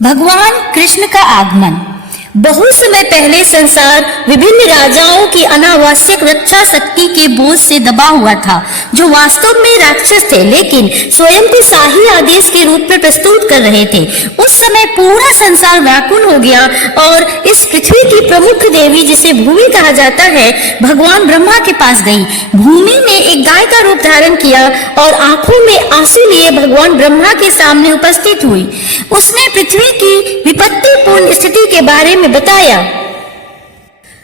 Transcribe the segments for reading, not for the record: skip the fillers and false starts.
भगवान कृष्ण का आगमन। बहुत समय पहले संसार विभिन्न राजाओं की अनावश्यक रक्षा शक्ति के बोझ से दबा हुआ था, जो वास्तव में राक्षस थे, लेकिन स्वयं को शाही आदेश के रूप में प्रस्तुत कर रहे थे। उस समय पूरा संसार व्याकुल हो गया और इस पृथ्वी की प्रमुख देवी, जिसे भूमि कहा जाता है, भगवान ब्रह्मा के पास गई। भूमि ने एक गाय का रूप धारण किया और आंखों में आंसू लिए भगवान ब्रह्मा के सामने उपस्थित हुई। उसने पृथ्वी की विपत्तिपूर्ण स्थिति के बारे में बताया।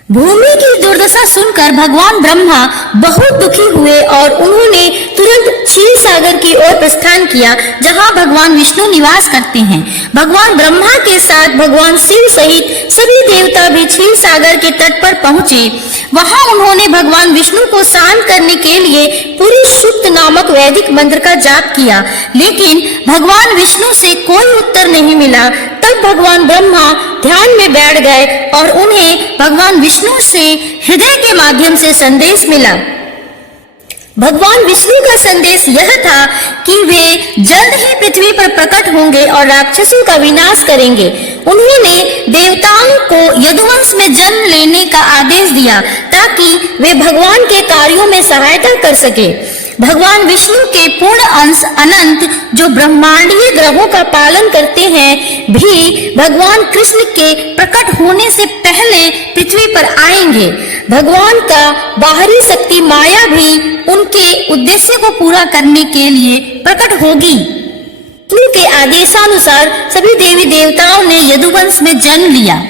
भूमि की दुर्दशा सुनकर भगवान ब्रह्मा बहुत दुखी हुए और उन्होंने तुरंत क्षीर सागर की ओर प्रस्थान किया, जहां भगवान विष्णु निवास करते हैं। भगवान ब्रह्मा के साथ भगवान शिव सहित सभी देवता भी क्षीर सागर के तट पर पहुंचे। वहां उन्होंने भगवान विष्णु को शांत करने के लिए पुरुष सूक्त नामक वैदिक मंत्र का जाप किया, लेकिन भगवान विष्णु से कोई उत्तर नहीं मिला। तब भगवान ब्रह्मा ध्यान में बैठ गए और उन्हें भगवान विष्णु से हृदय के माध्यम से संदेश मिला। भगवान विष्णु का संदेश यह था कि वे जल्द ही पृथ्वी पर प्रकट होंगे और राक्षसों का विनाश करेंगे। उन्होंने देवताओं को यदुवंश में जन्म लेने का आदेश दिया ताकि वे भगवान के कार्यों में सहायता कर सके। भगवान विष्णु के पूर्ण अंश अनंत, जो ब्रह्मांडीय ग्रहों का पालन करते हैं, भी भगवान कृष्ण के प्रकट होने से पहले पृथ्वी पर आएंगे। भगवान का बाहरी शक्ति माया भी उनके उद्देश्य को पूरा करने के लिए प्रकट होगी। उनके आदेशानुसार सभी देवी देवताओं ने यदुवंश में जन्म लिया।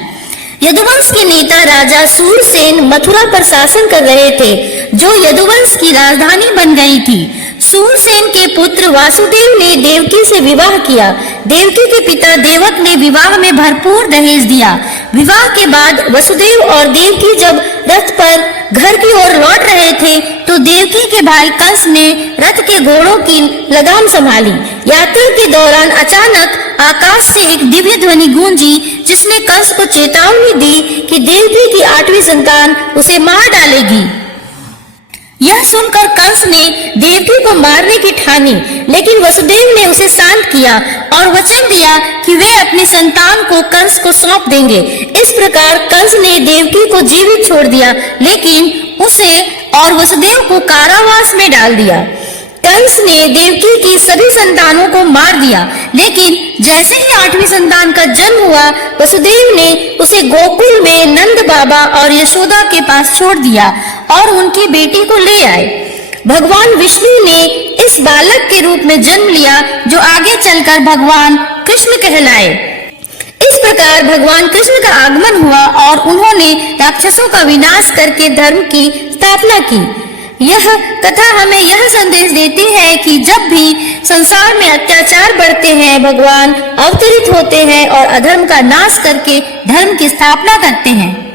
यदुवंश के नेता राजा सूरसेन मथुरा पर शासन कर रहे थे, जो यदुवंश की राजधानी बन गई थी। सूरसेन के पुत्र वासुदेव ने देवकी से विवाह किया। देवकी के पिता देवक ने विवाह में भरपूर दहेज दिया। विवाह के बाद वसुदेव और देवकी जब रथ पर घर की ओर लौट रहे थे, तो देवकी के भाई कंस ने रथ के घोड़ों की लगाम संभाली। यात्रा के दौरान अचानक आकाश से एक दिव्य ध्वनि गूंजी, जिसने कंस को चेतावनी दी कि देवकी की 8वीं संतान उसे मार डालेगी। यह सुनकर कंस ने देवकी को मारने की ठानी, लेकिन वसुदेव ने उसे शांत किया और वचन दिया कि वे अपनी संतान को कंस को सौंप देंगे। इस प्रकार कंस ने देवकी को जीवित छोड़ दिया, लेकिन उसे और वसुदेव को कारावास में डाल दिया। कंस ने देवकी की सभी संतानों को मार दिया, लेकिन जैसे ही 8वीं संतान का जन्म हुआ, वसुदेव ने उसे गोकुल में नंद बाबा और यशोदा के पास छोड़ दिया और उनकी बेटी को ले आए। भगवान विष्णु ने इस बालक के रूप में जन्म लिया, जो आगे चलकर भगवान कृष्ण कहलाए। इस प्रकार भगवान कृष्ण का आगमन हुआ और उन्होंने राक्षसों का विनाश करके धर्म की स्थापना की। यह कथा हमें यह संदेश देती है कि जब भी संसार में अत्याचार बढ़ते हैं, भगवान अवतरित होते हैं और अधर्म का नाश करके धर्म की स्थापना करते हैं।